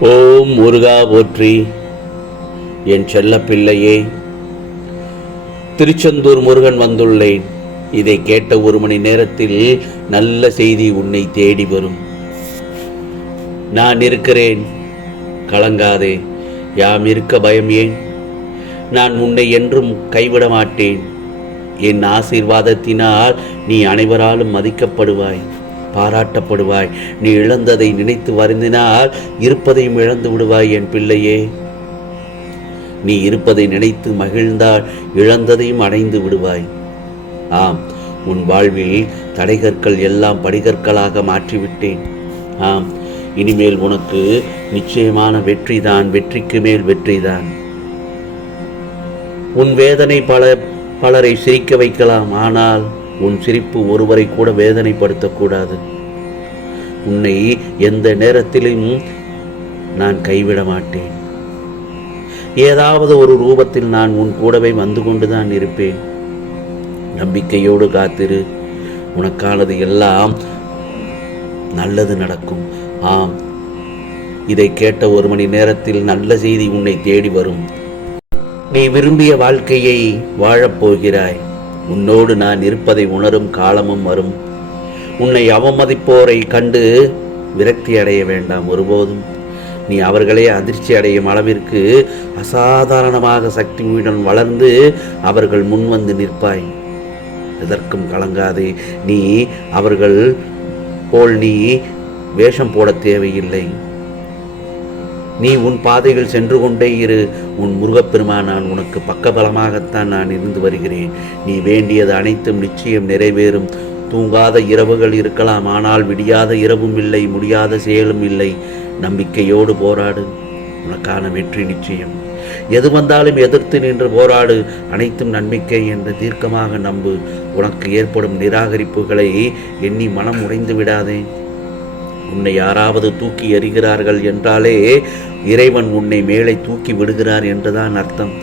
ஓம் முருகா போற்றி. என் செல்ல பிள்ளையே திருச்செந்தூர் முருகன் வந்துள்ளேன். இதை கேட்ட ஒரு மணி நேரத்தில் நல்ல செய்தி உன்னை தேடி வரும். நான் இருக்கிறேன் கலங்காதே. யாம் இருக்க பயம் ஏன்? நான் உன்னை என்றும் கைவிட மாட்டேன். என் ஆசீர்வாதத்தினால் நீ அனைவராலும் மதிக்கப்படுவாய். பாராட்டப்படுவாய். நீ இழந்ததை நினைத்து வருந்தினால் இருப்பதையும் இழந்து விடுவாய் என் பிள்ளையே. நீ இருப்பதை நினைத்து மகிழ்ந்தால் இழந்ததையும் அடைந்து விடுவாய். ஆம் உன் வாழ்வில் தடைகற்கள் எல்லாம் படிகற்களாக மாற்றிவிட்டேன். ஆம் இனிமேல் உனக்கு நிச்சயமான வெற்றிதான் வெற்றிக்கு மேல் வெற்றிதான். உன் வேதனை பல பலரை சிரிக்க வைக்கலாம் ஆனால் உன் சிரிப்பு ஒருவரை கூட வேதனைப்படுத்தக்கூடாது. உன்னை எந்த நேரத்திலும் நான் கைவிட மாட்டேன். ஏதாவது ஒரு ரூபத்தில் நான் உன் கூடவே வந்து கொண்டுதான் இருப்பேன். நம்பிக்கையோடு காத்திரு. உனக்கானது எல்லாம் நல்லது நடக்கும். ஆம். இதை கேட்ட ஒரு மணி நேரத்தில் நல்ல செய்தி உன்னை தேடி வரும். நீ விரும்பிய வாழ்க்கையை வாழப்போகிறாய் உன்னோடு நான் இருப்பதை உணரும் காலமும் வரும். உன்னை அவமதிப்போரை கண்டு விரக்தி அடைய வேண்டாம் ஒருபோதும். நீ அவர்களே அதிர்ச்சி அடையும் அளவிற்கு அசாதாரணமாக சக்தியுடன் வளர்ந்து அவர்கள் முன்வந்து நிற்பாய். எதற்கும் கலங்காதே நீ அவர்கள் போல் நீ வேஷம் போட தேவையில்லை. நீ உன் பாதைகள் சென்று கொண்டே இரு. உன் முருகப்பெருமான் நான் உனக்கு பக்கபலமாகத்தான் நான் இருந்து வருகிறேன். நீ வேண்டியது அனைத்தும் நிச்சயம் நிறைவேறும். தூங்காத இரவுகள் இருக்கலாம் ஆனால் விடியாத இரவும் இல்லை முடியாத செயலும் இல்லை. நம்பிக்கையோடு போராடு உனக்கான வெற்றி நிச்சயம். எது வந்தாலும் எதிர்த்து நின்று போராடு அனைத்தும் நம்பிக்கை என்று தீர்க்கமாக நம்பு. உனக்கு ஏற்படும் நிராகரிப்புகளை எண்ணி மனம் உடைந்து விடாதே. உன்னை யாராவது தூக்கி எறிகிறார்கள் என்றாலே இறைவன் உன்னை மேலே தூக்கி விடுகிறார் என்றுதான் அர்த்தம்.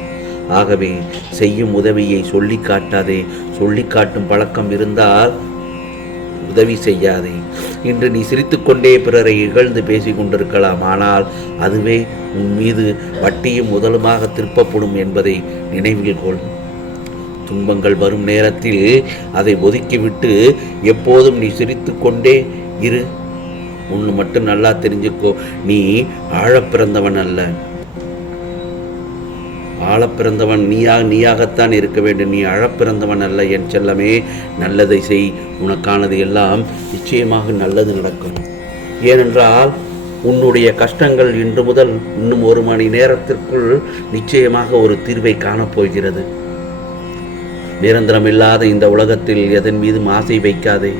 ஆகவே செய்யும் உதவியை சொல்லி காட்டாதே. சொல்லி காட்டும் பழக்கம் இருந்தால் உதவி செய்யாதே. இன்று நீ சிரித்துக்கொண்டே பிறரை இகழ்ந்து பேசிக் கொண்டிருக்கலாம். ஆனால் அதுவே உன் மீது வட்டியும் முதலுமாக திருப்பப்படும் என்பதை நினைவில் கொள். துன்பங்கள் வரும் நேரத்தில் அதை ஒதுக்கிவிட்டு எப்போதும் நீ சிரித்துக்கொண்டே இரு. ஒன்று மட்டும் நல்லா தெரிஞ்சுக்கோ. நீ ஆழப்பிறந்தவன் அல்ல. ஆழப்பிறந்தவன் நீயா நீயாகத்தான் இருக்க வேண்டும். நீ அழப்பிறந்தவன் அல்ல. என் செல்லமே நல்லதை செய். உனக்கானது எல்லாம் நிச்சயமாக நல்லது நடக்கும். ஏனென்றால் உன்னுடைய கஷ்டங்கள் இன்று முதல் இன்னும் ஒரு மணி நேரத்திற்குள் நிச்சயமாக ஒரு தீர்வை காணப்போகிறது. நிரந்தரம் இல்லாத இந்த உலகத்தில் எதன் மீதும் ஆசை வைக்காதே.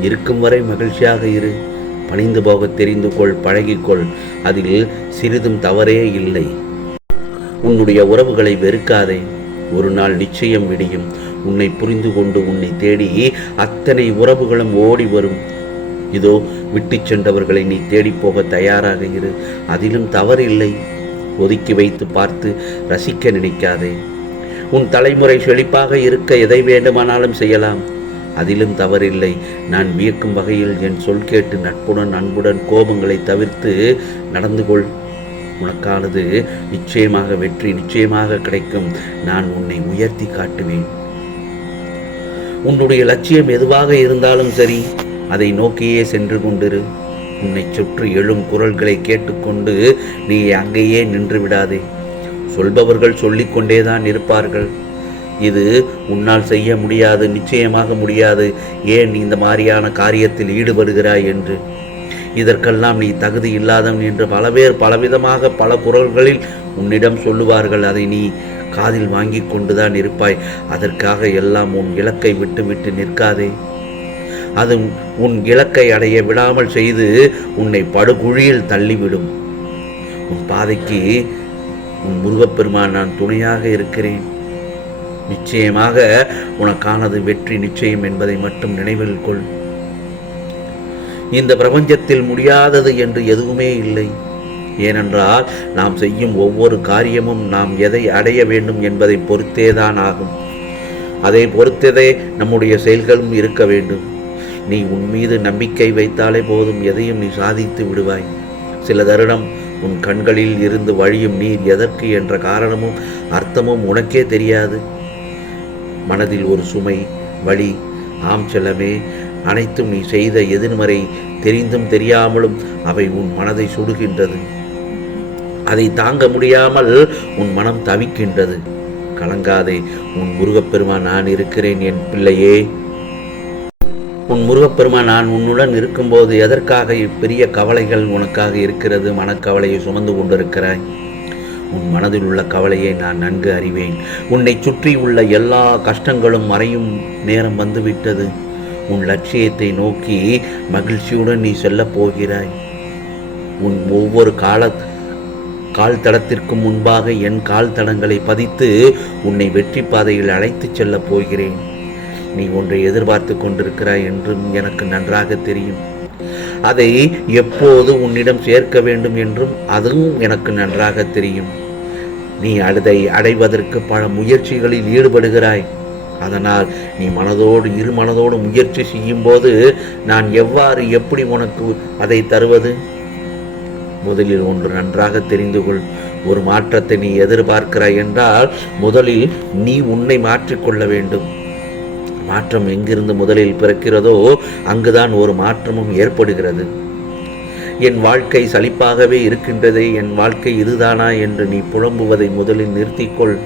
இருக்கும் வரை மகிழ்ச்சியாக இரு. பணிந்து போக தெரிந்து கொள் பழகிக்கொள். அதில் சிறிதும் தவறே இல்லை. உன்னுடைய உறவுகளை வெறுக்காதே. ஒரு நாள் நிச்சயம் விடியும். உன்னை புரிந்து கொண்டு உன்னை தேடி அத்தனை உறவுகளும் ஓடி வரும். இதோ விட்டுச் சென்றவர்களை நீ தேடிப்போக தயாராக இரு. அதிலும் தவறில்லை. ஒதுக்கி வைத்து பார்த்து ரசிக்க நினைக்காதே. உன் தலைமுறை செழிப்பாக இருக்க எதை வேண்டுமானாலும் செய்யலாம். அதிலும் தவறில்லை. நான் வியக்கும் வகையில் என் சொல் கேட்டு நட்புடன் அன்புடன் கோபங்களை தவிர்த்து நடந்து கொள். உனக்கானது நிச்சயமாக வெற்றி நிச்சயமாக கிடைக்கும். நான் உன்னை உயர்த்தி காட்டுவேன். உன்னுடைய லட்சியம் எதுவாக இருந்தாலும் சரி அதை நோக்கியே சென்று கொண்டிரு. உன்னை சுற்றி எழும் குரல்களை கேட்டுக்கொண்டு நீ அங்கேயே நின்று விடாதே. சொல்பவர்கள் சொல்லிக்கொண்டேதான் இருப்பார்கள். இது உன்னால் செய்ய முடியாது நிச்சயமாக முடியாது. ஏன் இந்த மாதிரியான காரியத்தில் ஈடுபடுகிறாய் என்று? இதற்கெல்லாம் நீ தகுதி இல்லாதவன் என்று பல பேர் பலவிதமாக பல குரல்களில் உன்னிடம் சொல்லுவார்கள். அதை நீ காதில் வாங்கி கொண்டுதான் இருப்பாய். அதற்காக எல்லாம் உன் இலக்கை விட்டுவிட்டு நிற்காதே. அது உன் இலக்கை அடைய விடாமல் செய்து உன்னை படுகுழியில் தள்ளிவிடும். உன் பாதைக்கு உன் முருகப்பெருமான் நான் துணையாக இருக்கிறேன். நிச்சயமாக உனக்கானது வெற்றி நிச்சயம் என்பதை மட்டும் நினைவில் கொள். இந்த பிரபஞ்சத்தில் முடியாதது என்று எதுவுமே இல்லை. ஏனென்றால் நாம் செய்யும் ஒவ்வொரு காரியமும் நாம் எதை அடைய வேண்டும் என்பதை பொறுத்தேதான் ஆகும். அதை பொறுத்ததே நம்முடைய செயல்களும் இருக்க வேண்டும். நீ உன் மீது நம்பிக்கை வைத்தாலே போதும் எதையும் நீ சாதித்து விடுவாய். சில தருணம் உன் கண்களில் இருந்து வழியும் நீர் எதற்கு என்ற காரணமும் அர்த்தமும் உனக்கே தெரியாது. மனதில் ஒரு சுமை வழி. ஆம் செல்லமே அனைத்தும் நீ செய்த எதிர்மறை தெரிந்தும் தெரியாமலும் அவை உன் மனதை சுடுகின்றது. அதை தாங்க முடியாமல் உன் மனம் தவிக்கின்றது. கலங்காதே உன் முருகப்பெருமான் நான் இருக்கிறேன் என் பிள்ளையே. உன் முருகப்பெருமான் நான் உன்னுடன் இருக்கும்போது எதற்காக இப்பெரிய கவலைகள் உனக்காக இருக்கிறது மனக்கவலையை சுமந்து கொண்டிருக்கிறாய்? உன் மனதில் உள்ள கவலையை நான் நன்கு அறிவேன். உன்னை சுற்றி உள்ள எல்லா கஷ்டங்களும் மறையும் நேரம் வந்துவிட்டது. உன் லட்சியத்தை நோக்கி மகிழ்ச்சியுடன் நீ செல்லப் போகிறாய். உன் ஒவ்வொரு கால கால் தடத்திற்கு முன்பாக என் கால் தடங்களை பதித்து உன்னை வெற்றி பாதையில் அழைத்துச் செல்லப் போகிறேன். நீ ஒன்றை எதிர்பார்த்து கொண்டிருக்கிறாய் என்றும் எனக்கு நன்றாக தெரியும். அதை எப்போது உன்னிடம் சேர்க்க வேண்டும் என்றும் அதுவும் எனக்கு நன்றாக தெரியும். நீ அதை அடைவதற்கு பல முயற்சிகளில் ஈடுபடுகிறாய். அதனால் நீ மனதோடு இரு மனதோடு முயற்சி செய்யும்போது நான் எவ்வாறு எப்படி உனக்கு அதை தருவது? முதலில் ஒன்று நன்றாக தெரிந்து கொள். ஒரு மாற்றத்தை நீ எதிர்பார்க்கிறாய் என்றால் முதலில் நீ உன்னை மாற்றிக்கொள்ள வேண்டும். மாற்றம் எங்கிருந்து முதலில் பிறக்கிறதோ அங்குதான் ஒரு மாற்றமும் ஏற்படுகிறது. என் வாழ்க்கை சலிப்பாகவே இருக்கின்றதே என் வாழ்க்கை இதுதானா என்று நீ புலம்புவதை முதலில் நிறுத்திக்கொள்.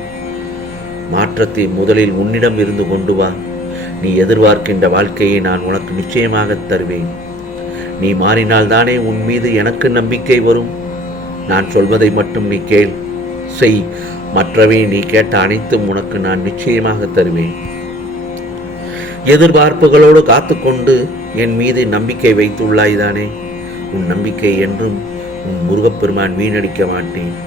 மாற்றத்தை முதலில் உன்னிடம் இருந்து கொண்டு வா. நீ எதிர்பார்க்கின்ற வாழ்க்கையை நான் உனக்கு நிச்சயமாக தருவேன். நீ மாறினால்தானே உன் மீது எனக்கு நம்பிக்கை வரும். நான் சொல்வதை மட்டும் நீ கேள். செய். மற்றவை நீ கேட்ட அனைத்தும் உனக்கு நான் நிச்சயமாக தருவேன். எதிர்பார்ப்புகளோடு காத்துக்கொண்டு என் மீது நம்பிக்கை வைத்துள்ளாய்தானே உன் நம்பிக்கை என்றும் உன் முருகப்பெருமான் வீணடிக்க மாட்டேன்.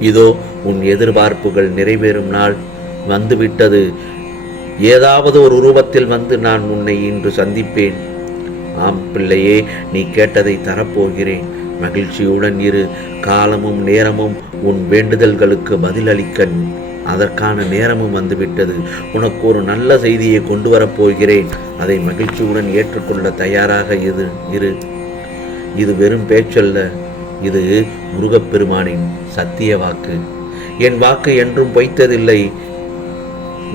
இதோ உன் எதிர்பார்ப்புகள் நிறைவேறும் நாள் வந்துவிட்டது. ஏதாவது ஒரு உருவத்தில் வந்து நான் உன்னை இன்று சந்திப்பேன். ஆம் பிள்ளையே நீ கேட்டதை தரப்போகிறேன். மகிழ்ச்சியுடன் இரு. காலமும் நேரமும் உன் வேண்டுதல்களுக்கு பதிலளிக்க அதற்கான நேரமும் வந்துவிட்டது. உனக்கு ஒரு நல்ல செய்தியை கொண்டு வரப்போகிறேன். அதை மகிழ்ச்சியுடன் ஏற்றுக்கொள்ள தயாராக இரு. இரு. இது வெறும் பேச்சல்ல. இது முருகப்பெருமானின் சத்திய வாக்கு. என் வாக்கு என்றும் பொய்த்ததில்லை.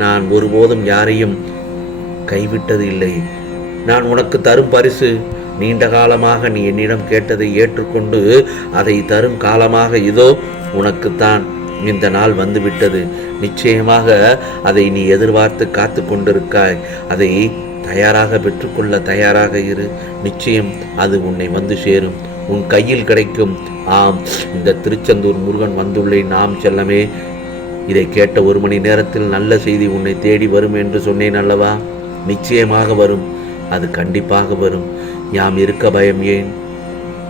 நான் ஒருபோதும் யாரையும் கைவிட்டது இல்லை நான் உனக்கு தரும் பரிசு நீண்ட காலமாக நீ என்னிடம் கேட்டதை ஏற்றுக்கொண்டு அதை தரும் காலமாக இதோ உனக்குத்தான் இந்த நாள் வந்துவிட்டது. நிச்சயமாக அதை நீ எதிர்பார்த்து காத்து கொண்டிருக்காய். அதை தயாராக பெற்றுக்கொள்ள தயாராக இரு. நிச்சயம் அது உன்னை வந்து சேரும். உன் கையில் கிடைக்கும். ஆம் இந்த திருச்செந்தூர் முருகன் வந்துள்ளேன். நாம் செல்லமே. இதை கேட்ட ஒரு மணி நேரத்தில் நல்ல செய்தி உன்னை தேடி வரும் என்று சொன்னேன் அல்லவா? நிச்சயமாக வரும். அது கண்டிப்பாக வரும். யாம் இருக்க பயம் ஏன்?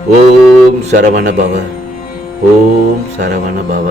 ஓம் சரவண பவ ஓம் சரவண பவ